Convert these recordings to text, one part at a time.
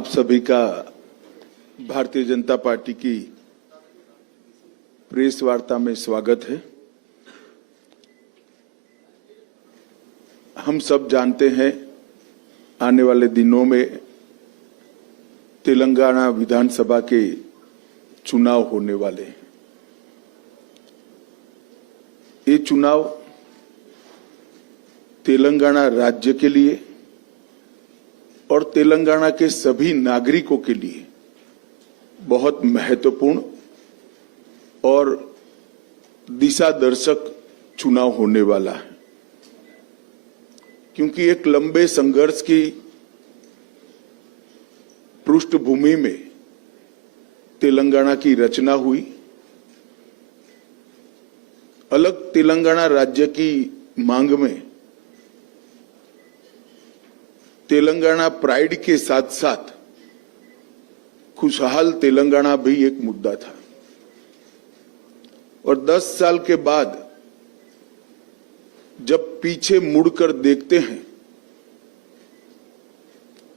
आप सभी का भारतीय जनता पार्टी की प्रेस वार्ता में स्वागत है। हम सब जानते हैं आने वाले दिनों में तेलंगाना विधानसभा के चुनाव होने वाले हैं। ये चुनाव तेलंगाना राज्य के लिए और तेलंगाना के सभी नागरिकों के लिए बहुत महत्वपूर्ण और दिशा दर्शक चुनाव होने वाला है, क्योंकि एक लंबे संघर्ष की पृष्ठभूमि में तेलंगाना की रचना हुई। अलग तेलंगाना राज्य की मांग में तेलंगाना प्राइड के साथ साथ खुशहाल तेलंगाना भी एक मुद्दा था। और 10 साल के बाद जब पीछे मुड़कर देखते हैं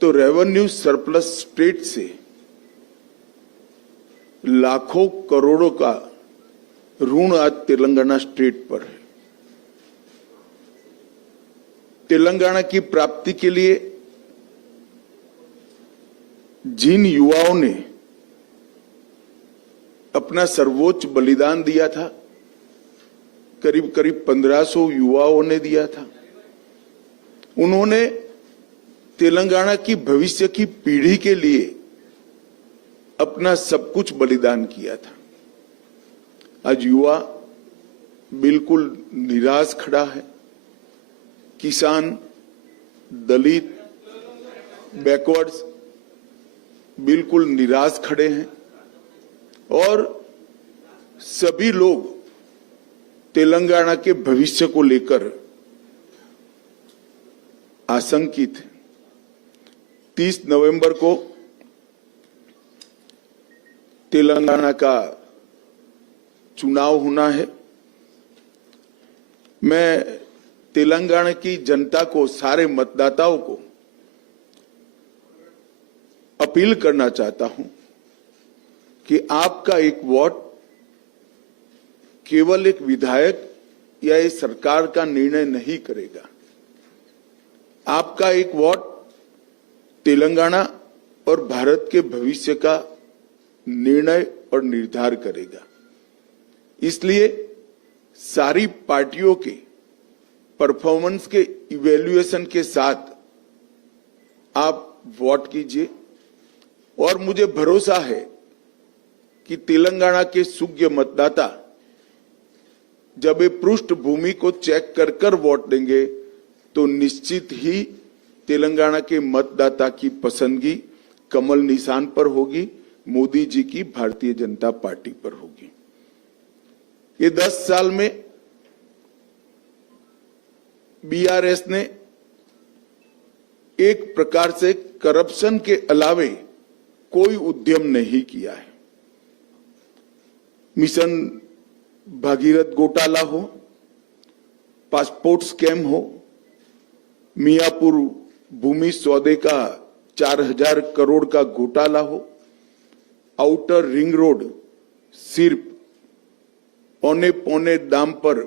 तो रेवेन्यू सरप्लस स्टेट से लाखों करोड़ों का ऋण आज तेलंगाना स्टेट पर है। तेलंगाना की प्राप्ति के लिए जिन युवाओं ने अपना सर्वोच्च बलिदान दिया था, करीब करीब 1500 युवाओं ने दिया था, उन्होंने तेलंगाना की भविष्य की पीढ़ी के लिए अपना सब कुछ बलिदान किया था। आज युवा बिल्कुल निराश खड़ा है। किसान, दलित, बैकवर्ड्स बिल्कुल निराश खड़े हैं और सभी लोग तेलंगाना के भविष्य को लेकर आशंकित हैं। 30 नवंबर को तेलंगाना का चुनाव होना है। मैं तेलंगाना की जनता को, सारे मतदाताओं को अपील करना चाहता हूं कि आपका एक वोट केवल एक विधायक या एक सरकार का निर्णय नहीं करेगा। आपका एक वोट तेलंगाना और भारत के भविष्य का निर्णय और निर्धार करेगा। इसलिए सारी पार्टियों के परफॉर्मेंस के इवैल्यूएशन के साथ आप वोट कीजिए और मुझे भरोसा है कि तेलंगाना के सुज्ञ मतदाता जब ये पृष्ठभूमि को चेक कर कर वोट देंगे तो निश्चित ही तेलंगाना के मतदाता की पसंदगी कमल निशान पर होगी, मोदी जी की भारतीय जनता पार्टी पर होगी। ये 10 साल में बीआरएस ने एक प्रकार से करप्शन के अलावे कोई उद्यम नहीं किया है। मिशन भागीरथ घोटाला हो, पासपोर्ट स्कैम हो, मियापुर भूमि सौदे का 4000 करोड़ का घोटाला हो, आउटर रिंग रोड सिर्फ पौने पौने दाम पर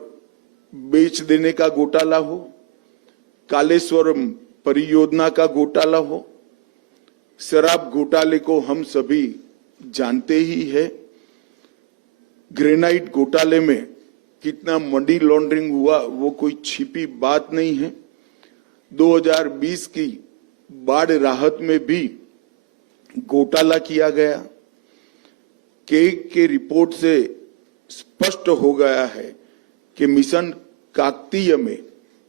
बेच देने का घोटाला हो, कालेश्वरम परियोजना का घोटाला हो, शराब घोटाले को हम सभी जानते ही है। ग्रेनाइट घोटाले में कितना मनी लॉन्ड्रिंग हुआ वो कोई छिपी बात नहीं है। 2020 की बाढ़ राहत में भी घोटाला किया गया। के रिपोर्ट से स्पष्ट हो गया है कि मिशन काकतीय में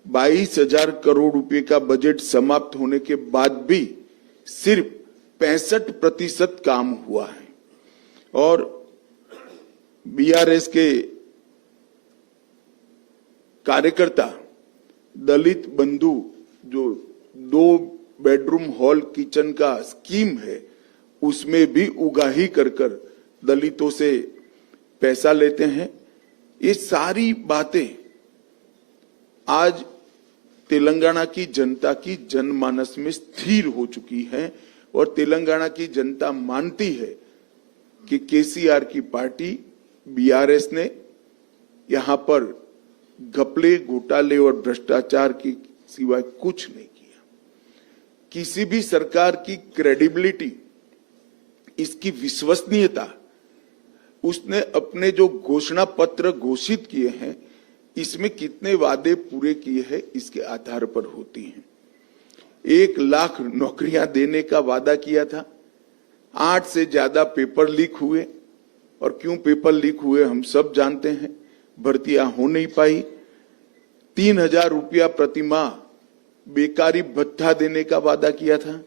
22,000 करोड़ रुपए का बजट समाप्त होने के बाद भी सिर्फ 65% काम हुआ है। और बीआरएस के कार्यकर्ता दलित बंधु जो 2 बेडरूम हॉल किचन का स्कीम है उसमें भी उगाही कर कर दलितों से पैसा लेते हैं। ये सारी बातें आज तेलंगाना की जनता की जनमानस में स्थिर हो चुकी हैं। और तेलंगाना की जनता मानती है कि केसीआर की पार्टी बीआरएस ने यहां पर घपले, घोटाले और भ्रष्टाचार की सिवाय कुछ नहीं किया। किसी भी सरकार की क्रेडिबिलिटी, इसकी विश्वसनीयता, उसने अपने जो घोषणा पत्र घोषित किए हैं इसमें कितने वादे पूरे किए हैं इसके आधार पर होती हैं। 1 लाख नौकरियां देने का वादा किया था, 8 से ज्यादा पेपर लीक हुए, और क्यों पेपर लीक हुए हम सब जानते हैं। भर्तियां हो नहीं पाई। 3000 रुपया प्रतिमाह बेकारी भत्ता देने का वादा किया था,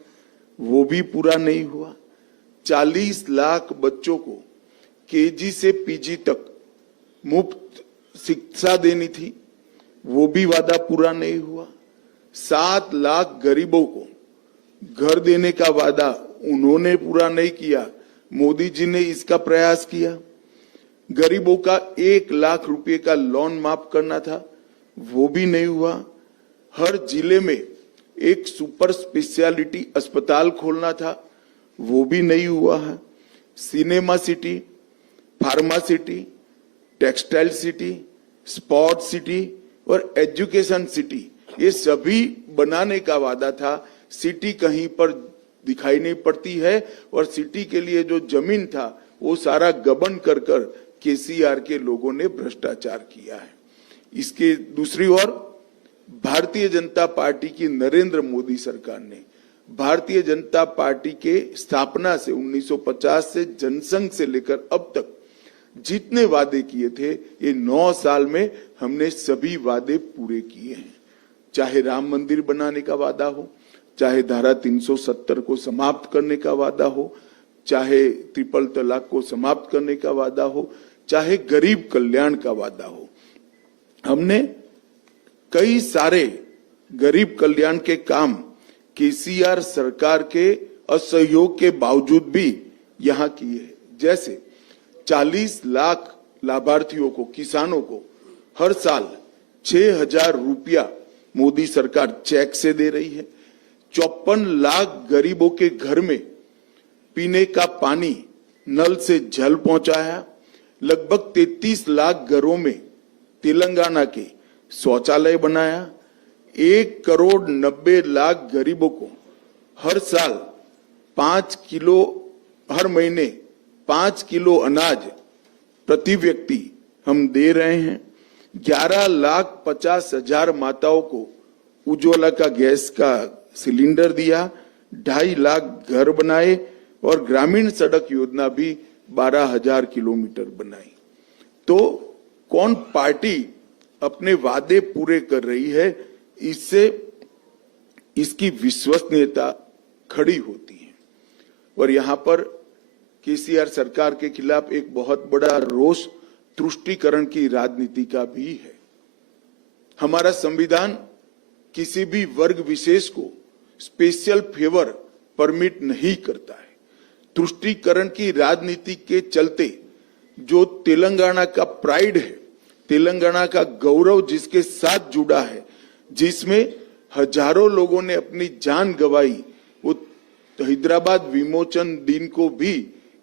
वो भी पूरा नहीं हुआ। 40 लाख बच्चों को केजी से पीजी तक मुफ्त शिक्षा देनी थी, वो भी वादा पूरा नहीं हुआ। 7 लाख गरीबों को घर देने का वादा उन्होंने पूरा नहीं किया, मोदी जी ने इसका प्रयास किया। गरीबों का 1 लाख रुपए का लोन माफ करना था, वो भी नहीं हुआ। हर जिले में एक सुपर स्पेशलिटी अस्पताल खोलना था, वो भी नहीं हुआ है। Cinema city, pharma city, textile city, sport city और एजुकेशन सिटी, ये सभी बनाने का वादा था। सिटी कहीं पर दिखाई नहीं पड़ती है, और सिटी के लिए जो जमीन था वो सारा गबन कर केसीआर के लोगों ने भ्रष्टाचार किया है। इसके दूसरी ओर भारतीय जनता पार्टी की नरेंद्र मोदी सरकार ने भारतीय जनता पार्टी के स्थापना से 1950 से जनसंघ से लेकर अब तक जितने वादे किए थे, ये 9 साल में हमने सभी वादे पूरे किए हैं। चाहे राम मंदिर बनाने का वादा हो, चाहे धारा 370 को समाप्त करने का वादा हो, चाहे ट्रिपल तलाक को समाप्त करने का वादा हो, चाहे गरीब कल्याण का वादा हो। हमने कई सारे गरीब कल्याण के काम केसीआर सरकार के असहयोग के बावजूद भी यहां किए हैं। जैसे 40 लाख लाभार्थियों को, किसानों को हर साल 6000 रुपया मोदी सरकार चेक से दे रही है। 54 लाख गरीबों के घर में पीने का पानी नल से जल पहुंचाया। लगभग 33 लाख घरों में तेलंगाना के शौचालय बनाया। 1 करोड़ 90 लाख गरीबों को हर साल 5 किलो, हर महीने 5 किलो अनाज प्रति व्यक्ति हम दे रहे हैं। 11,50,000 माताओं को उज्ज्वला का गैस का सिलेंडर दिया। 2.5 लाख घर बनाए और ग्रामीण सड़क योजना भी 12,000 किलोमीटर बनाई। तो कौन पार्टी अपने वादे पूरे कर रही है, इससे इसकी विश्वसनीयता खड़ी होती है। और यहां पर केसीआर सरकार के खिलाफ एक बहुत बड़ा रोष तुष्टीकरण की राजनीति का भी है। हमारा संविधान किसी भी वर्ग विशेष को स्पेशल फेवर परमिट नहीं करता है। तुष्टीकरण की राजनीति के चलते जो तेलंगाना का प्राइड है, तेलंगाना का गौरव जिसके साथ जुड़ा है, जिसमें हजारों लोगों ने अपनी जान गंवाई, वो हैदराबाद विमोचन दिन को भी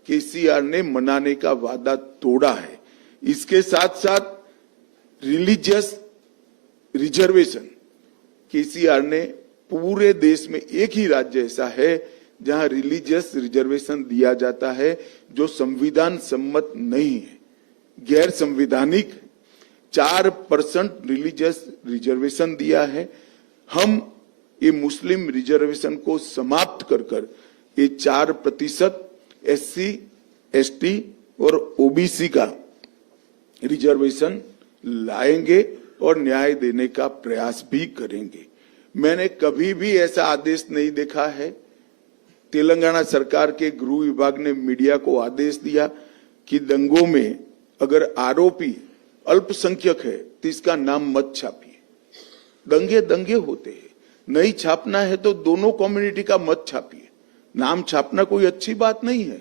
केसीआर ने मनाने का वादा तोड़ा है। इसके साथ साथ रिलीजियस रिजर्वेशन, केसीआर ने पूरे देश में एक ही राज्य ऐसा है जहां रिलीजियस रिजर्वेशन दिया जाता है जो संविधान सम्मत नहीं है, गैर संवैधानिक। 4% रिलीजियस रिजर्वेशन दिया है। हम ये मुस्लिम रिजर्वेशन को समाप्त कर ये 4% SC, ST और OBC का रिजर्वेशन लाएंगे और न्याय देने का प्रयास भी करेंगे। मैंने कभी भी ऐसा आदेश नहीं देखा है। तेलंगाना सरकार के गृह विभाग ने मीडिया को आदेश दिया कि दंगों में अगर आरोपी अल्पसंख्यक है तो इसका नाम मत छापिए। दंगे दंगे होते हैं, नहीं छापना है तो दोनों कम्युनिटी का मत छापिए। नाम छापना कोई अच्छी बात नहीं है,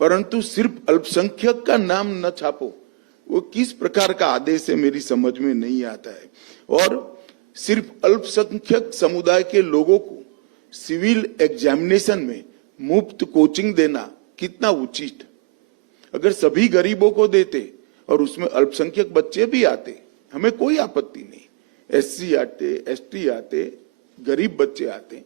परंतु सिर्फ अल्पसंख्यक का नाम न छापो, वो किस प्रकार का आदेश है मेरी समझ में नहीं आता है। और सिर्फ अल्पसंख्यक समुदाय के लोगों को सिविल एग्जामिनेशन में मुफ्त कोचिंग देना कितना उचित। अगर सभी गरीबों को देते और उसमें अल्पसंख्यक बच्चे भी आते, हमें कोई आपत्ति नहीं। एससी आते, एसटी आते, गरीब बच्चे आते,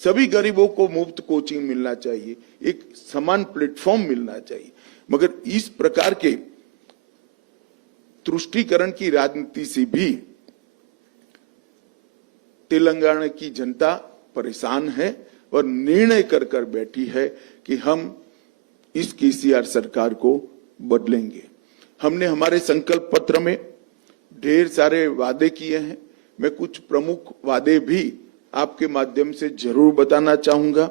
सभी गरीबों को मुफ्त कोचिंग मिलना चाहिए, एक समान प्लेटफॉर्म मिलना चाहिए। मगर इस प्रकार के तुष्टीकरण की राजनीति से भी तेलंगाना की जनता परेशान है और निर्णय कर बैठी है कि हम इस केसीआर सरकार को बदलेंगे। हमने हमारे संकल्प पत्र में ढेर सारे वादे किए हैं। मैं कुछ प्रमुख वादे भी आपके माध्यम से जरूर बताना चाहूंगा।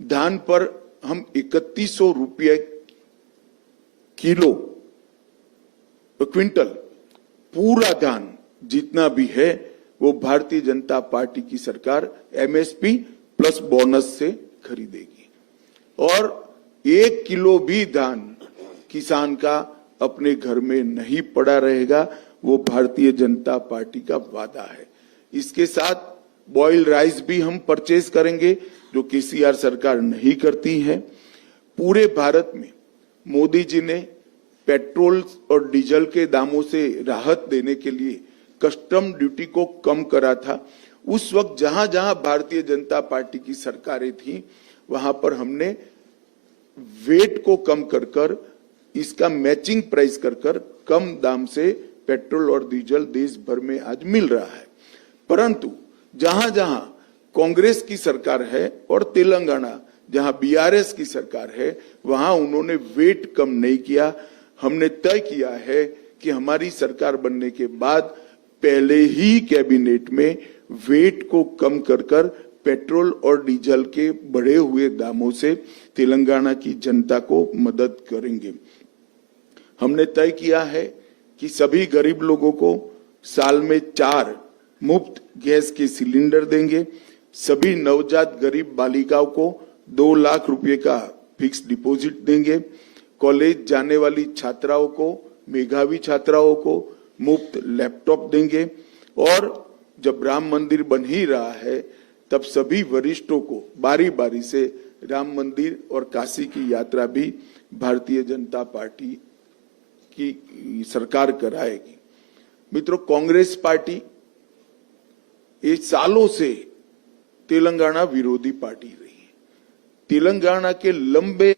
धान पर हम 3100 रुपये किलो क्विंटल पूरा धान जितना भी है वो भारतीय जनता पार्टी की सरकार एमएसपी प्लस बोनस से खरीदेगी और 1 किलो भी धान किसान का अपने घर में नहीं पड़ा रहेगा। वो भारतीय जनता पार्टी का वादा है। इसके साथ बॉइल राइस भी हम परचेज करेंगे जो केसीआर सरकार नहीं करती है। पूरे भारत में मोदी जी ने पेट्रोल और डीजल के दामों से राहत देने के लिए कस्टम ड्यूटी को कम करा था। उस वक्त जहां जहां भारतीय जनता पार्टी की सरकारें थी वहां पर हमने वेट को कम कर इसका मैचिंग प्राइस कर कम दाम से पेट्रोल और डीजल देश भर में आज मिल रहा है। परंतु जहां जहां कांग्रेस की सरकार है और तेलंगाना जहां बीआरएस की सरकार है वहां उन्होंने वेट कम नहीं किया। हमने तय किया है कि हमारी सरकार बनने के बाद पहले ही कैबिनेट में वेट को कम कर पेट्रोल और डीजल के बढ़े हुए दामों से तेलंगाना की जनता को मदद करेंगे। हमने तय किया है कि सभी गरीब लोगों को साल में 4 मुफ्त गैस के सिलेंडर देंगे। सभी नवजात गरीब बालिकाओं को 2 लाख रुपए का फिक्स डिपॉजिट देंगे। कॉलेज जाने वाली छात्राओं को, मेधावी छात्राओं को मुफ्त लैपटॉप देंगे और जब राम मंदिर बन ही रहा है तब सभी वरिष्ठों को बारी बारी से राम मंदिर और काशी की यात्रा भी भारतीय जनता पार्टी की सरकार कराएगी। मित्रों, कांग्रेस पार्टी ये सालों से तेलंगाना विरोधी पार्टी रही है। तेलंगाना के लंबे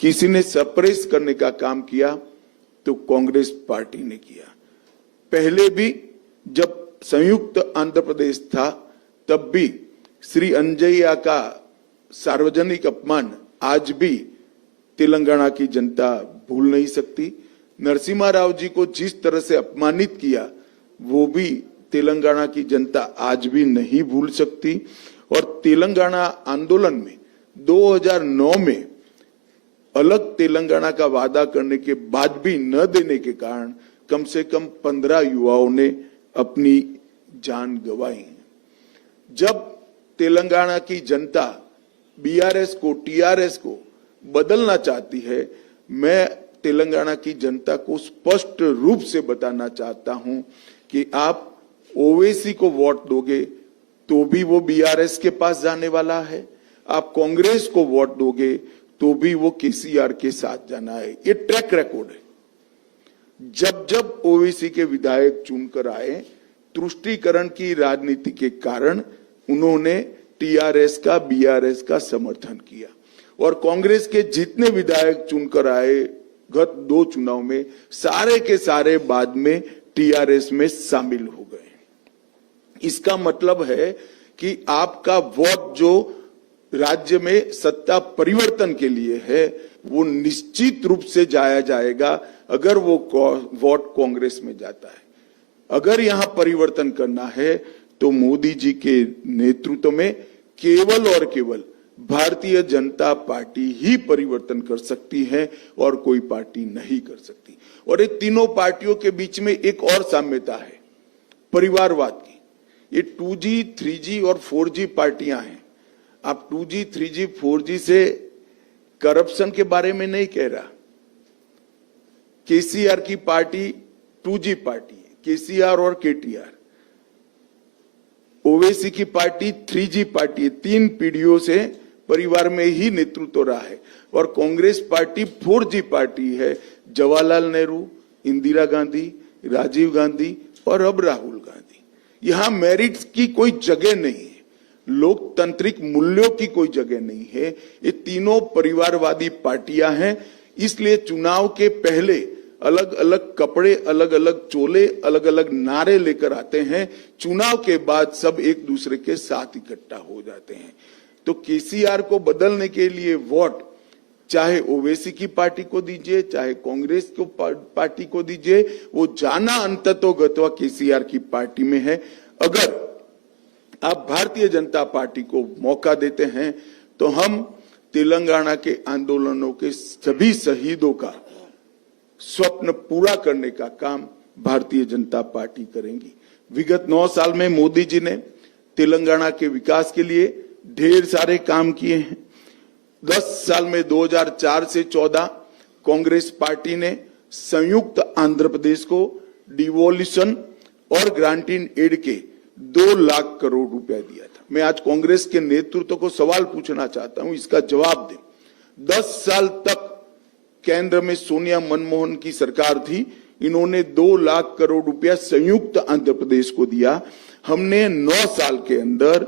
किसी ने सप्रेस करने का काम किया तो कांग्रेस पार्टी ने किया। पहले भी जब संयुक्त आंध्र प्रदेश था तब भी श्री अंजय्या का सार्वजनिक अपमान आज भी तेलंगाना की जनता भूल नहीं सकती। नरसिम्हा राव जी को जिस तरह से अपमानित किया वो भी तेलंगाना की जनता आज भी नहीं भूल सकती। और तेलंगाना आंदोलन में 2009 में अलग तेलंगाना का वादा करने के बाद भी न देने के कारण कम से कम 15 युवाओं ने अपनी जान गंवाई। जब तेलंगाना की जनता बीआरएस को, टीआरएस को बदलना चाहती है, मैं तेलंगाना की जनता को स्पष्ट रूप से बताना चाहता हूं कि आप ओवैसी को वोट दोगे तो भी वो बीआरएस के पास जाने वाला है, आप कांग्रेस को वोट दोगे तो भी वो केसीआर के साथ जाना है। ये ट्रैक रिकॉर्ड है। जब जब ओवैसी के विधायक चुनकर आए, तुष्टीकरण की राजनीति के कारण उन्होंने टीआरएस का, बीआरएस का समर्थन किया और कांग्रेस के जितने विधायक चुनकर आए गत 2 चुनाव में सारे के सारे बाद में टीआरएस में शामिल हो गए। इसका मतलब है कि आपका वोट जो राज्य में सत्ता परिवर्तन के लिए है वो निश्चित रूप से जाया जाएगा अगर वो वोट कांग्रेस में जाता है। अगर यहां परिवर्तन करना है तो मोदी जी के नेतृत्व में केवल और केवल भारतीय जनता पार्टी ही परिवर्तन कर सकती है और कोई पार्टी नहीं कर सकती। और ये तीनों पार्टियों के बीच में एक और साम्यता है, परिवारवाद की। ये 2G, 3G और 4G पार्टियां हैं। आप 2G, 3G, 4G से करप्शन के बारे में नहीं कह रहा। केसीआर की पार्टी 2G पार्टी है, केसीआर और केटीआर। ओवैसी की पार्टी 3G पार्टी है, 3 पीढ़ियों से परिवार में ही नेतृत्व रहा है, और कांग्रेस पार्टी 4G पार्टी है। जवाहरलाल नेहरू, इंदिरा गांधी, राजीव गांधी और अब राहुल गांधी। यहां मेरिट्स की कोई जगह नहीं है, लोकतांत्रिक मूल्यों की कोई जगह नहीं है। ये तीनों परिवारवादी पार्टियां हैं, इसलिए चुनाव के पहले अलग अलग कपड़े, अलग अलग चोले, अलग अलग नारे लेकर आते हैं। चुनाव के बाद सब एक दूसरे के साथ इकट्ठा हो जाते हैं। तो केसीआर को बदलने के लिए वोट चाहे ओवैसी की पार्टी को दीजिए, चाहे कांग्रेस को पार्टी को दीजिए, वो जाना अंततोगत्वा केसीआर की पार्टी में है। अगर आप भारतीय जनता पार्टी को मौका देते हैं तो हम तेलंगाना के आंदोलनों के सभी शहीदों का स्वप्न पूरा करने का काम भारतीय जनता पार्टी करेंगी। विगत 9 साल में मोदी जी ने तेलंगाना के विकास के लिए ढेर सारे काम किए हैं। 10 साल में 2004 से 14 कांग्रेस पार्टी ने संयुक्त आंध्र प्रदेश को डिवोल्यूशन और ग्रांट इन एड के 2 लाख करोड़ रुपया दिया था। मैं आज कांग्रेस के नेतृत्व को सवाल पूछना चाहता हूं, इसका जवाब दें। 10 साल तक केंद्र में सोनिया मनमोहन की सरकार थी, इन्होंने 2 लाख करोड़ रुपया संयुक्त आंध्र प्रदेश को दिया। हमने 9 साल के अंदर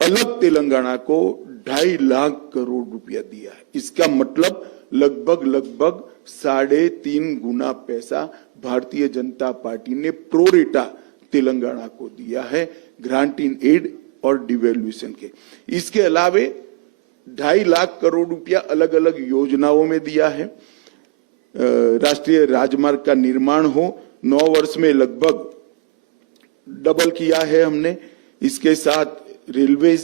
अलग तेलंगाना को 2.5 लाख करोड़ रुपया दिया है। इसका मतलब लगभग 3.5 गुना पैसा भारतीय जनता पार्टी ने प्रोरेटा तेलंगाना को दिया है, ग्रांट इन एड और डिवैल्यूएशन के। इसके अलावे 2.5 लाख करोड़ रुपया अलग अलग योजनाओं में दिया है। राष्ट्रीय राजमार्ग का निर्माण हो, 9 वर्ष में लगभग डबल किया है हमने। इसके साथ railway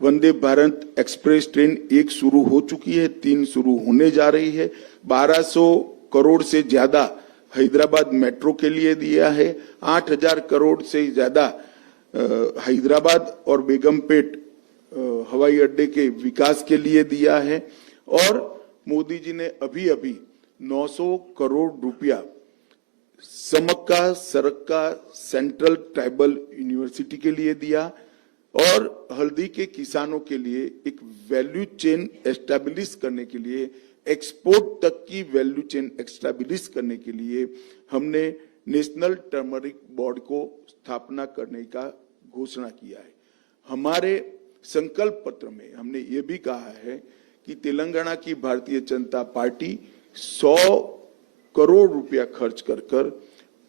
Vande Bharat express train 1 शुरू हो चुकी है, 3 शुरू होने जा रही है। 1200 करोड़ से ज्यादा हैदराबाद मेट्रो के लिए दिया है। 8000 करोड़ से ज्यादा हैदराबाद और बेगमपेट हवाई अड्डे के विकास के लिए दिया है। और मोदी जी ने अभी 900 करोड़ रुपया समक्का सरक्का सेंट्रल ट्राइबल यूनिवर्सिटी के लिए दिया, और हल्दी के किसानों के लिए एक वैल्यू चेन एस्टैब्लिश करने के लिए, एक्सपोर्ट तक की वैल्यू चेन एस्टैब्लिश करने के लिए हमने नेशनल टर्मरिक बोर्ड को स्थापना करने का घोषणा किया है। हमारे संकल्प पत्र में हमने ये भी कहा है कि तेलंगाना की भारतीय जनता पार्टी 100 करोड़ रुपया खर्च कर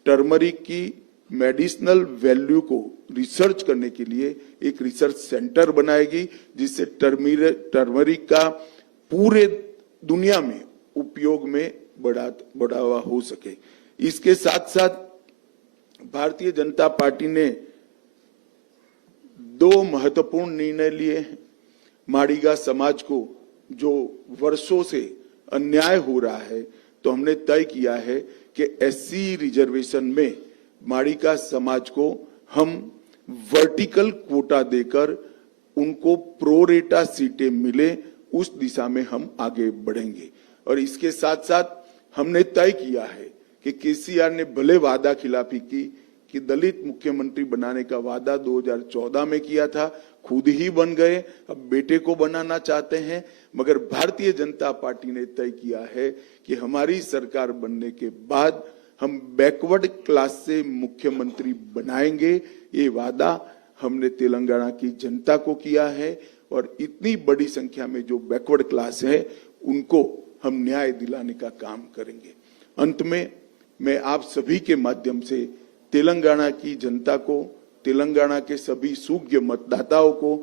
टर्मरिक की मेडिसिनल वैल्यू को रिसर्च करने के लिए एक रिसर्च सेंटर बनाएगी, जिससे टर्मरिक का पूरे दुनिया में उपयोग में बढ़ावा हो सके। इसके साथ साथ भारतीय जनता पार्टी ने 2 महत्वपूर्ण निर्णय लिए हैं। माड़ीगा समाज को जो वर्षों से अन्याय हो रहा है, तो हमने तय किया है कि एससी रिजर्वेशन में माड़ीगा समाज को हम वर्टिकल क्वोटा देकर उनको प्रोरेटा सीटें मिले, उस दिशा में हम आगे बढ़ेंगे। और इसके साथ साथ हमने तय किया है कि केसीआर ने भले वादा खिलाफी की कि दलित मुख्यमंत्री बनाने का वादा 2014 में किया था, खुद ही बन गए, अब बेटे को बनाना चाहते हैं। मगर भारतीय जनता पार्टी ने तय किया है कि हमारी सरकार बनने के बाद हम बैकवर्ड क्लास से मुख्यमंत्री बनाएंगे। ये वादा हमने तेलंगाना की जनता को किया है, और इतनी बड़ी संख्या में जो बैकवर्ड क्लास है उनको हम न्याय दिलाने का काम करेंगे। अंत में मैं आप सभी के माध्यम से तेलंगाना की जनता को, तेलंगाना के सभी सूज्ञ मतदाताओं को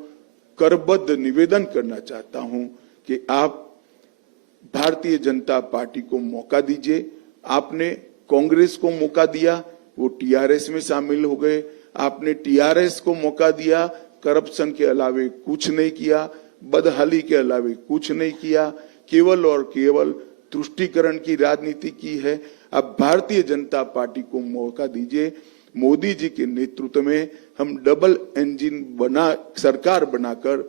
करबद्ध निवेदन करना चाहता हूं कि आप भारतीय जनता पार्टी को मौका दीजिए। आपने कांग्रेस को मौका दिया, वो टीआरएस में शामिल हो गए। आपने टीआरएस को मौका दिया, करप्शन के अलावे कुछ नहीं किया, बदहाली के अलावे कुछ नहीं किया, केवल और केवल तुष्टीकरण की राजनीति की है। अब भारतीय जनता पार्टी को मौका दीजिए। मोदी जी के नेतृत्व में हम डबल इंजन सरकार बनाकर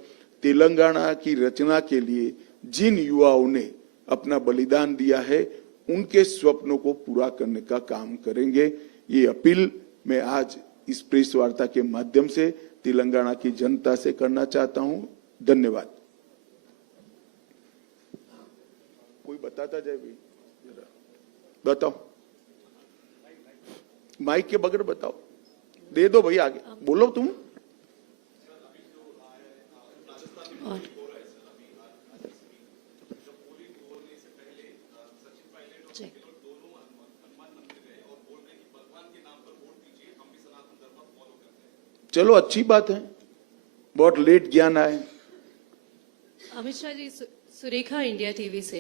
तेलंगाना की रचना के लिए जिन युवाओं ने अपना बलिदान दिया है, उनके स्वप्नों को पूरा करने का काम करेंगे। ये अपील मैं आज इस प्रेस वार्ता के माध्यम से तेलंगाना की जनता से करना चाहता हूं। धन्यवाद। कोई बताता जाए भाई, बताओ, माइक के बगैर बताओ, दे दो भाई, आगे बोलो तुम। चलो अच्छी बात है, बहुत लेट ज्ञान आए। अमित शाह जी, सुरेखा इंडिया टीवी से।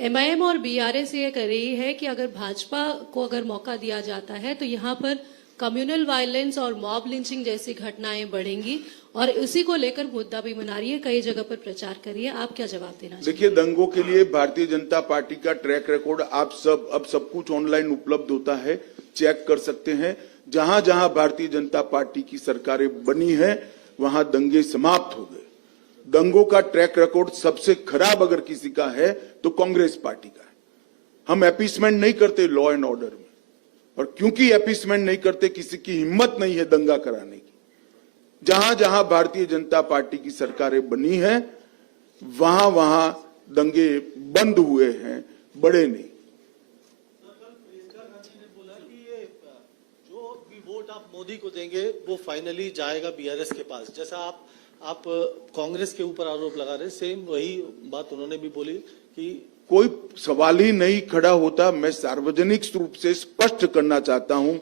एमआईएम और बीआरएस ये कर रही है कि अगर भाजपा को अगर मौका दिया जाता है तो यहाँ पर कम्युनल वायलेंस और मॉब लिंचिंग जैसी घटनाएं बढ़ेंगी और उसी को लेकर मुद्दा भी बना रही है, कई जगह पर प्रचार कर रही है। आप क्या जवाब देना चाहिए? देखिए, दंगों के लिए भारतीय जनता पार्टी का ट्रैक रिकॉर्ड आप सब कुछ ऑनलाइन उपलब्ध होता है, चेक कर सकते हैं। जहां जहां भारतीय जनता पार्टी की सरकारें बनी है वहां दंगे समाप्त हो गए। दंगों का ट्रैक रिकॉर्ड सबसे खराब अगर किसी का है तो कांग्रेस पार्टी का है। हम अपीसमेंट नहीं करते लॉ एंड ऑर्डर में, और क्योंकि अपीसमेंट नहीं करते, किसी की हिम्मत नहीं है दंगा कराने की। जहां जहां भारतीय जनता पार्टी की सरकारें बनी है वहां वहां दंगे बंद हुए हैं, बड़े नहीं। वोट आप मोदी को देंगे वो फाइनली जाएगा बीआरएस के पास, जैसा आप कांग्रेस के ऊपर आरोप लगा रहे, सेम वही बात उन्होंने भी बोली कि कोई सवाल ही नहीं खड़ा होता। मैं सार्वजनिक रूप से स्पष्ट करना चाहता हूं,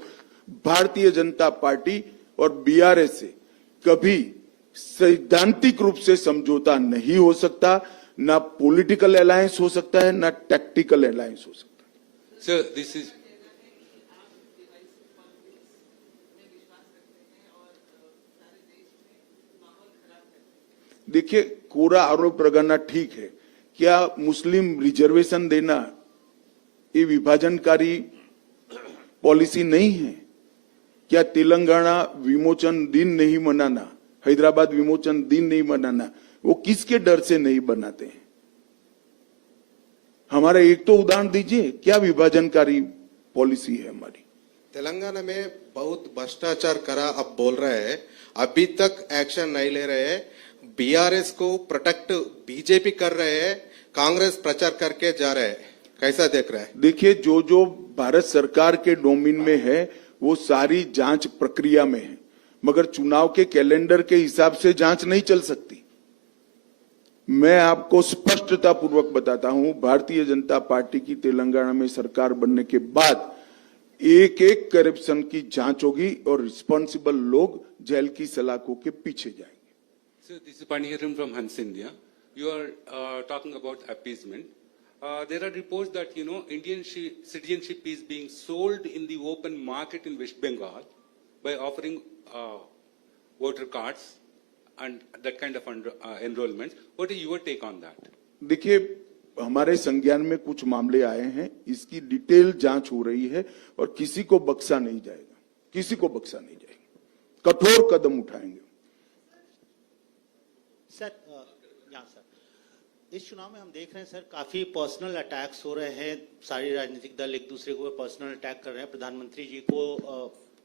भारतीय जनता पार्टी और बीआरएस से कभी सैद्धांतिक रूप से समझौता नहीं हो सकता, ना पॉलिटिकल अलायंस हो सकता है, ना टैक्टिकल अलायंस हो सकता है। सर, दिस इज देखिए, कोरा आरोप लगाना ठीक है, क्या मुस्लिम रिजर्वेशन देना ये विभाजनकारी पॉलिसी नहीं है? क्या तेलंगाना विमोचन दिन नहीं मनाना, हैदराबाद विमोचन दिन नहीं मनाना, वो किसके डर से नहीं बनाते हैं? हमारा एक तो उदाहरण दीजिए, क्या विभाजनकारी पॉलिसी है हमारी? तेलंगाना में बहुत भ्रष्टाचार करा अब बोल रहे हैं, अभी तक एक्शन नहीं ले रहे हैं। बीआरएस को प्रोटेक्ट बीजेपी कर रहे हैं, कांग्रेस प्रचार करके जा रहे हैं, कैसा देख रहे हैं? देखिए, जो जो भारत सरकार के डोमेन में है वो सारी जांच प्रक्रिया में है, मगर चुनाव के कैलेंडर के हिसाब से जांच नहीं चल सकती। मैं आपको स्पष्टता पूर्वक बताता हूं, भारतीय जनता पार्टी की तेलंगाना में सरकार बनने के बाद एक एक करप्शन की जांच होगी और रिस्पॉन्सिबल लोग जेल की सलाखों के पीछे जाएंगे। Sir, this is Paniharan from Hans India. You are talking about appeasement. There are reports that, Indian citizenship is being sold in the open market in West Bengal by offering voter cards and that kind of enrollments. What is your take on that? देखिए, हमारे संज्ञान में कुछ मामले आए हैं, इसकी detail जांच हो रही है और किसी को बख्शा नहीं जाएगा, किसी को बख्शा नहीं जाएगा, कठोर कदम उठाएंगे। सर, इस चुनाव में हम देख रहे हैं सर, काफी पर्सनल अटैक्स हो रहे हैं, सारे राजनीतिक दल एक दूसरे को पर्सनल अटैक कर रहे हैं। प्रधानमंत्री जी को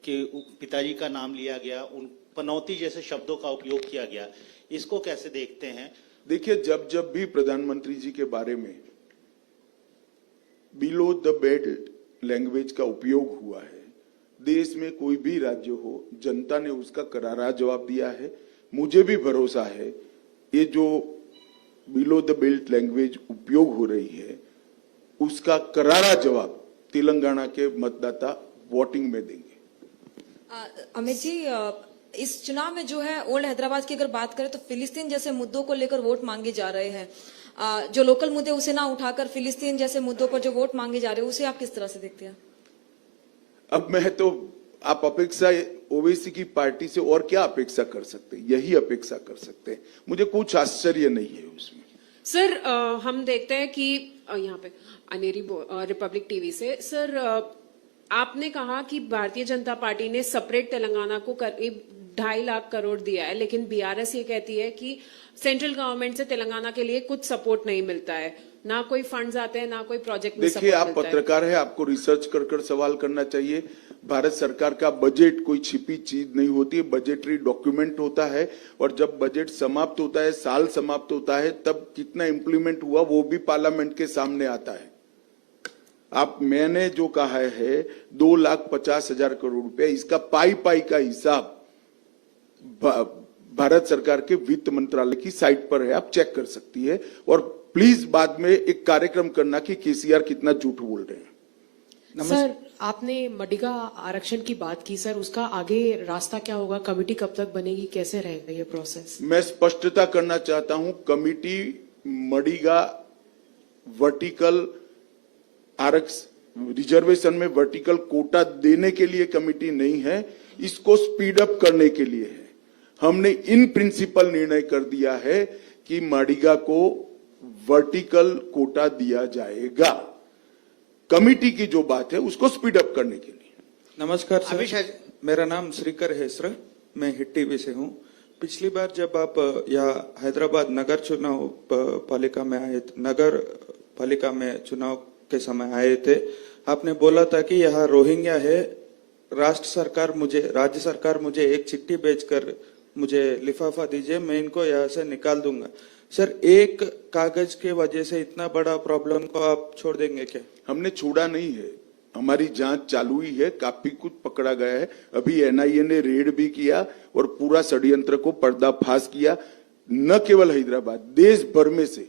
के पिताजी का नाम लिया गया, उन पनौती जैसे शब्दों का उपयोग किया गया, इसको कैसे देखते हैं? देखिए, जब भी प्रधानमंत्री जी के बारे में बिलो द बेल्ट लैंग्वेज का उपयोग हुआ है, देश में कोई भी राज्य हो, जनता ने उसका करारा जवाब दिया है। मुझे भी भरोसा है ये जो बिलो द बेल्ट लैंग्वेज उपयोग हो रही है उसका करारा जवाब तेलंगाना के मतदाता वोटिंग में देंगे। अमित जी, इस चुनाव में जो है ओल्ड हैदराबाद की अगर बात करें तो फिलिस्तीन जैसे मुद्दों को लेकर वोट मांगे जा रहे हैं। जो लोकल मुद्दे उसे ना उठाकर फिलिस्तीन जैसे मुद्दों पर जो वोट मांगे जा रहे हैं उसे आप किस तरह से देखते हैं? अब मैं तो, आप अपेक्षा ओवैसी की पार्टी से और क्या अपेक्षा कर सकते हैं? यही अपेक्षा कर सकते हैं, मुझे कुछ आश्चर्य नहीं है उसमें। सर, हम देखते हैं कि यहाँ पे अनेरी रिपब्लिक टीवी से सर, आपने कहा कि भारतीय जनता पार्टी ने सेपरेट तेलंगाना को करीब 2.5 लाख करोड़ दिया है, लेकिन बीआरएस ये कहती है कि सेंट्रल गवर्नमेंट से तेलंगाना के लिए कुछ सपोर्ट नहीं मिलता है। ना कोई फंड्स आते हैं, ना कोई प्रोजेक्ट में देखिए, support आप मिलता है। पत्रकार है, आपको रिसर्च कर कर सवाल करना चाहिए। भारत सरकार का बजट कोई छिपी चीज नहीं होती है, बजटरी डॉक्यूमेंट होता है, और जब बजट समाप्त होता है, साल समाप्त होता है, तब कितना इम्प्लीमेंट हुआ वो भी पार्लियामेंट के सामने आता है। मैंने जो कहा है 2,50,000 करोड़ रुपए, इसका पाई पाई का हिसाब भारत सरकार के वित्त मंत्रालय की साइट पर है, आप चेक कर सकती है। और प्लीज बाद में एक कार्यक्रम करना कि केसीआर कितना झूठ बोल रहे हैं। सर, आपने मडिगा आरक्षण की बात की सर, उसका आगे रास्ता क्या होगा? कमेटी कब तक बनेगी, कैसे रहेगा ये प्रोसेस? मैं स्पष्टता करना चाहता हूं, कमिटी मडिगा वर्टिकल आरक्षण रिजर्वेशन में वर्टिकल कोटा देने के लिए कमिटी नहीं है, इसको स्पीड अप करने के लिए है। हमने इन प्रिंसिपल निर्णय कर दिया है कि मडिगा को वर्टिकल कोटा दिया जाएगा। कमिटी की जो बात है उसको स्पीड अप करने के लिए। नमस्कार सर, मेरा नाम श्रीकर हेसरा, मैं हिट टीवी से हूँ। पिछली बार जब आप यहाँ हैदराबाद नगर चुनाव पालिका में आए, नगर पालिका में चुनाव के समय आए थे, आपने बोला था कि यहाँ रोहिंग्या है, राज्य सरकार मुझे एक चिट्ठी भेजकर मुझे लिफाफा दीजिए, मैं इनको यहाँ से निकाल दूंगा। सर, एक कागज के वजह से इतना बड़ा प्रॉब्लम को आप छोड़ देंगे क्या? हमने छोड़ा नहीं है, हमारी जांच चालू ही है, काफी कुछ पकड़ा गया है। अभी एनआईए ने रेड भी किया और पूरा षड्यंत्र को पर्दाफाश किया। न केवल हैदराबाद, देश भर में से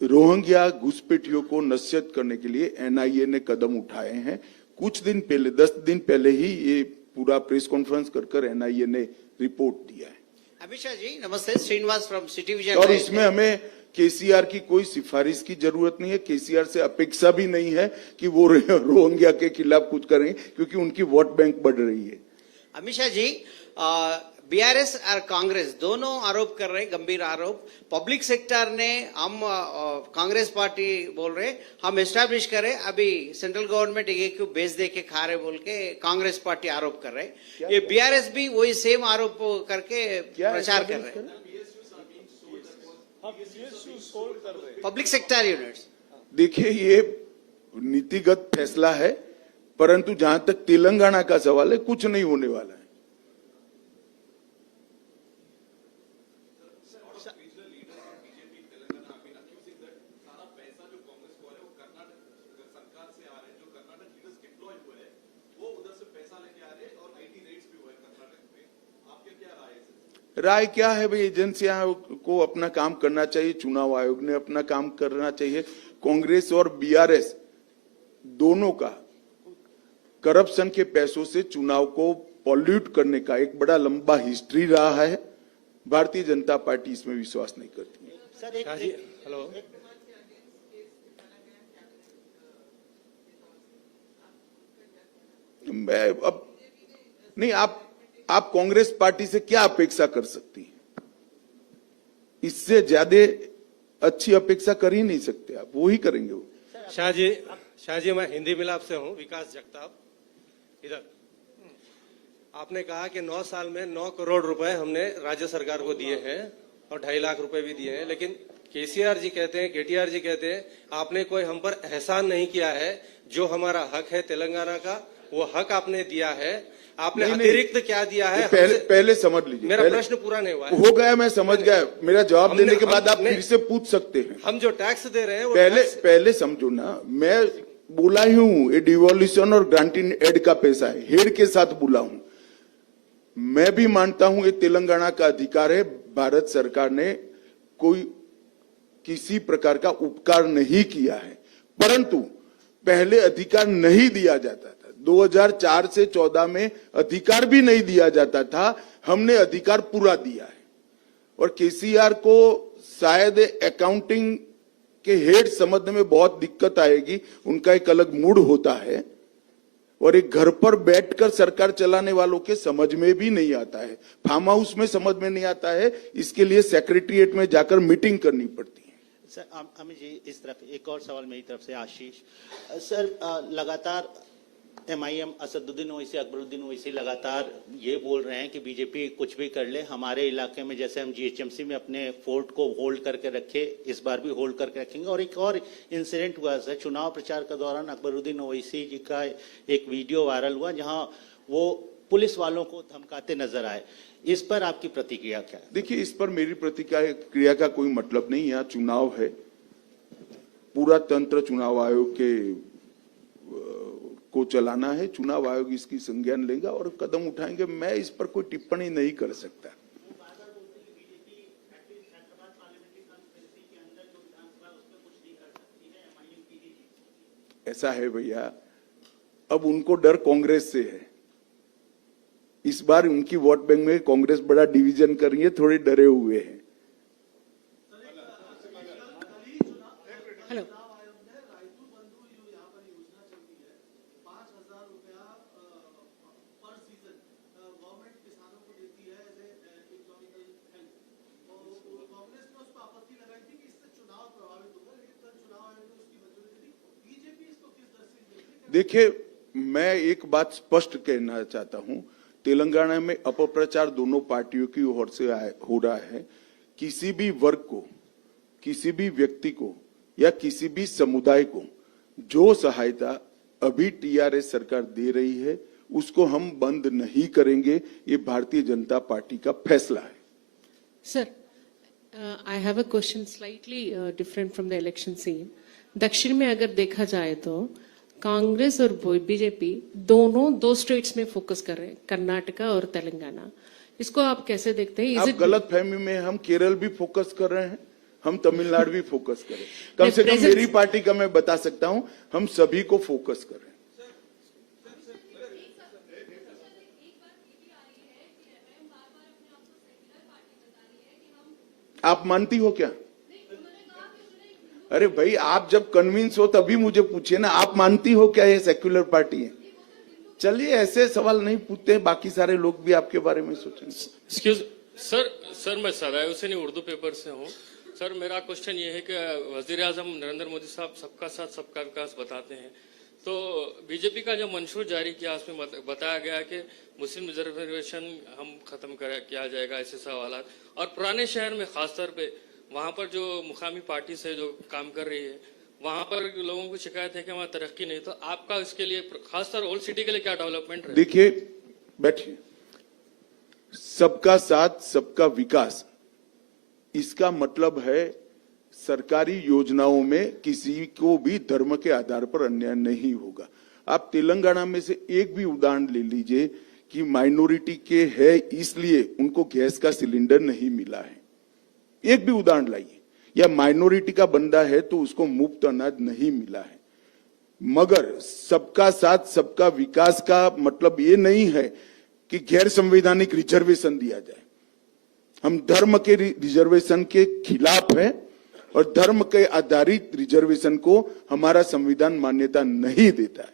रोहिंग्या घुसपैठियों को नसीहत करने के लिए एनआईए ने कदम उठाए हैं। कुछ दिन पहले, 10 दिन पहले ही ये पूरा प्रेस कॉन्फ्रेंस कर एनआईए ने रिपोर्ट दिया है। अमित शाह जी नमस्ते, श्रीनिवास फ्रॉम सिटी विजन। और इसमें हमें केसीआर की कोई सिफारिश की जरूरत नहीं है, केसीआर से अपेक्षा भी नहीं है कि वो रोहिंग्या के खिलाफ कुछ करें, क्योंकि उनकी वोट बैंक बढ़ रही है। अमित शाह जी, बीआरएस और कांग्रेस दोनों आरोप कर रहे हैं, गंभीर आरोप। पब्लिक सेक्टर ने हम कांग्रेस पार्टी बोल रहे हम एस्टैब्लिश करें, अभी सेंट्रल गवर्नमेंट एक बेच दे के खा रहे बोल के कांग्रेस पार्टी आरोप कर रहे हैं। ये बीआरएस भी वही सेम आरोप करके प्रचार कर रहे हैं। पब्लिक सेक्टर यूनिट्स, देखिए, ये नीतिगत फैसला है, परंतु जहां तक तेलंगाना का सवाल है, कुछ नहीं होने वाला है। राय क्या है भाई? एजेंसियां को अपना काम करना चाहिए, चुनाव आयोग ने अपना काम करना चाहिए। कांग्रेस और बीआरएस दोनों का करप्शन के पैसों से चुनाव को पॉल्यूट करने का एक बड़ा लंबा हिस्ट्री रहा है। भारतीय जनता पार्टी इसमें विश्वास नहीं करती है। सर एक हेलो, मैं अब नहीं, आप कांग्रेस पार्टी से क्या अपेक्षा कर सकती हैं? इससे ज्यादा अच्छी अपेक्षा कर ही नहीं सकते आप, वो ही करेंगे वो। शाह जी मैं हिंदी मिलाप से हूँ, विकास जगताप। इधर आपने कहा कि 9 साल में 9 करोड़ रुपए हमने राज्य सरकार को दिए हैं और 2.5 लाख रुपए भी दिए हैं, लेकिन केसीआर जी कहते हैं, केटीआर जी कहते हैं आपने कोई हम पर एहसान नहीं किया है। जो हमारा हक है तेलंगाना का, वो हक आपने दिया है। आपने अतिरिक्त क्या दिया है? पहले समझ लीजिए, मेरा प्रश्न पूरा नहीं हुआ है। हो गया, मैं समझ गया। मेरा जवाब देने के बाद आप फिर से पूछ सकते हैं। हम जो टैक्स दे रहे हैं वो पहले समझो ना, मैं बोला ही हूं ये डिवोल्यूशन और ग्रांटिंग एड का पैसा है, हेड के साथ बोला हूं। मैं भी मानता हूं ये तेलंगाना का अधिकार है। भारत सरकार ने कोई किसी प्रकार का उपकार नहीं किया है, परंतु पहले अधिकार नहीं दिया जाता था। 2004 से 14 में अधिकार भी नहीं दिया जाता था, हमने अधिकार पूरा दिया है। और केसीआर को शायद अकाउंटिंग के हेड समझने में बहुत दिक्कत आएगी, उनका एक अलग मूड होता है, और एक घर पर बैठकर सरकार चलाने वालों के समझ में भी नहीं आता है, फार्म हाउस में समझ में नहीं आता है, इसके लिए सेक्रेटरीट में जाकर मीटिंग करनी पड़ती है। सर अमित जी, इस तरफ एक और सवाल मेरी तरफ से, आशीष सर। लगातार MIM असदुद्दीन ओवैसी, अकबरुद्दीन ओवैसी लगातार ये बोल रहे हैं कि बीजेपी कुछ भी कर ले, हमारे इलाके में जैसे हम GHMC में अपने फोर्ट को होल्ड करके रखे, इस बार भी होल्ड करके रखेंगे। और एक और इंसिडेंट हुआ सर, चुनाव प्रचार के दौरान अकबरुद्दीन ओवैसी जी का एक वीडियो वायरल हुआ जहां वो पुलिस वालों को धमकाते नजर आए। इस पर आपकी प्रतिक्रिया क्या है? देखिए, इस पर मेरी प्रतिक्रिया का कोई मतलब नहीं। यहाँ चुनाव है, पूरा तंत्र चुनाव आयोग के को चलाना है। चुनाव आयोग इसकी संज्ञान लेगा और कदम उठाएंगे। मैं इस पर कोई टिप्पणी नहीं कर सकता। ऐसा है भैया, अब उनको डर कांग्रेस से है। इस बार उनकी वोट बैंक में कांग्रेस बड़ा डिवीजन कर रही है, थोड़े डरे हुए हैं। हेलो, देखिए, मैं एक बात स्पष्ट कहना चाहता हूं, तेलंगाना में अपप्रचार दोनों पार्टियों की ओर से हो रहा है। किसी भी वर्ग को, किसी भी व्यक्ति को या किसी भी समुदाय को जो सहायता अभी TRS सरकार दे रही है उसको हम बंद नहीं करेंगे। ये भारतीय जनता पार्टी का फैसला है। Sir, I have a question slightly different from the election scene. दक्षिण में अगर देखा जाए तो कांग्रेस और बीजेपी दोनों 2 स्टेट्स में फोकस कर रहे हैं, कर्नाटका और तेलंगाना। इसको आप कैसे देखते हैं? आप गलत फहमी में, हम केरल भी फोकस कर रहे हैं, हम तमिलनाडु भी फोकस कर रहे हैं। कम से कम मेरी पार्टी का मैं बता सकता हूं, हम सभी को फोकस कर रहे हैं। आप मानती हो क्या? अरे भाई, आप जब कन्विंस हो तभी मुझे पूछिए ना, आप मानती हो क्या ये सेक्युलर पार्टी है? चलिए, ऐसे सवाल नहीं पूछते हैं, बाकी सारे लोग भी आपके बारे में सोचेंगे। एक्सक्यूज सर, मैं सदायु से नहीं, उर्दू पेपर से हूँ। सर, मेरा क्वेश्चन ये है कि वजीर आजम नरेंद्र मोदी साहब सबका साथ सबका विकास बताते हैं, तो बीजेपी का जो मंशूर जारी किया उसमें बताया गया है कि मुस्लिम रिजर्वेशन हम खत्म किया जाएगा, ऐसे सवाल। और पुराने शहर में खासतौर पे वहां पर जो मुकामी पार्टी से जो काम कर रही है, वहां पर लोगों को शिकायत है कि वहां तरक्की नहीं। तो आपका इसके लिए खासतौर ओल्ड सिटी के लिए क्या डेवलपमेंट है? देखिए, बैठिए। सबका साथ सबका विकास, इसका मतलब है सरकारी योजनाओं में किसी को भी धर्म के आधार पर अन्याय नहीं होगा। आप तेलंगाना में से एक भी उदाहरण ले लीजिए कि माइनॉरिटी के है इसलिए उनको गैस का सिलेंडर नहीं मिला है। एक भी उदाहरण लाइए। या माइनॉरिटी का बंदा है तो उसको मुफ्त अनाज नहीं मिला है। मगर सबका साथ सबका विकास का मतलब ये नहीं है कि गैर संवैधानिक रिजर्वेशन दिया जाए। हम धर्म के रिजर्वेशन के खिलाफ हैं और धर्म के आधारित रिजर्वेशन को हमारा संविधान मान्यता नहीं देता है।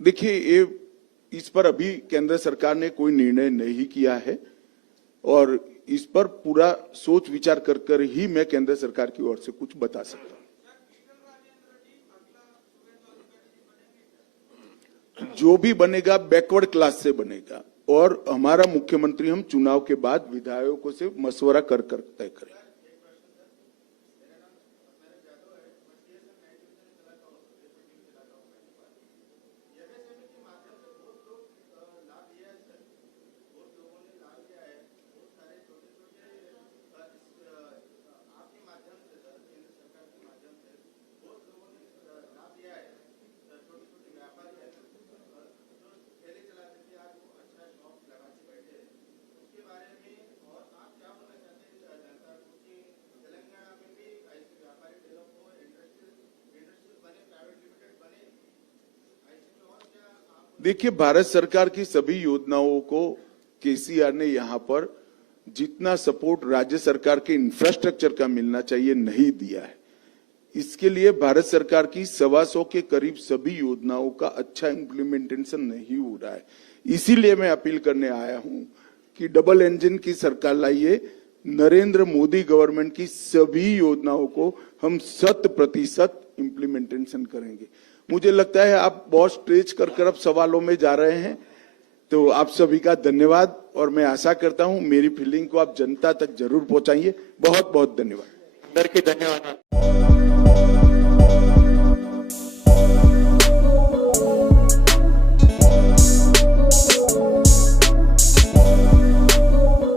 देखिए, इस पर अभी केंद्र सरकार ने कोई निर्णय नहीं किया है और इस पर पूरा सोच विचार कर ही मैं केंद्र सरकार की ओर से कुछ बता सकता हूं। जो भी बनेगा बैकवर्ड क्लास से बनेगा और हमारा मुख्यमंत्री हम चुनाव के बाद विधायकों से मशवरा कर तय करें। देखिए, भारत सरकार की सभी योजनाओं को केसीआर ने यहाँ पर जितना सपोर्ट राज्य सरकार के इंफ्रास्ट्रक्चर का मिलना चाहिए नहीं दिया है। इसके लिए भारत सरकार की 125 के करीब सभी योजनाओं का अच्छा इम्प्लीमेंटेशन नहीं हो रहा है। इसीलिए मैं अपील करने आया हूं कि डबल इंजन की सरकार लाइए नरेंद्र मोदी गवर्नमेंट की सभी योजनाओं को हम 100% इम्प्लीमेंटेशन करेंगे। मुझे लगता है आप बहुत स्ट्रेच कर अब सवालों में जा रहे हैं, तो आप सभी का धन्यवाद, और मैं आशा करता हूं मेरी फीलिंग को आप जनता तक जरूर पहुंचाइए। बहुत बहुत धन्यवाद। అందరికీ ధన్యవాదాలు।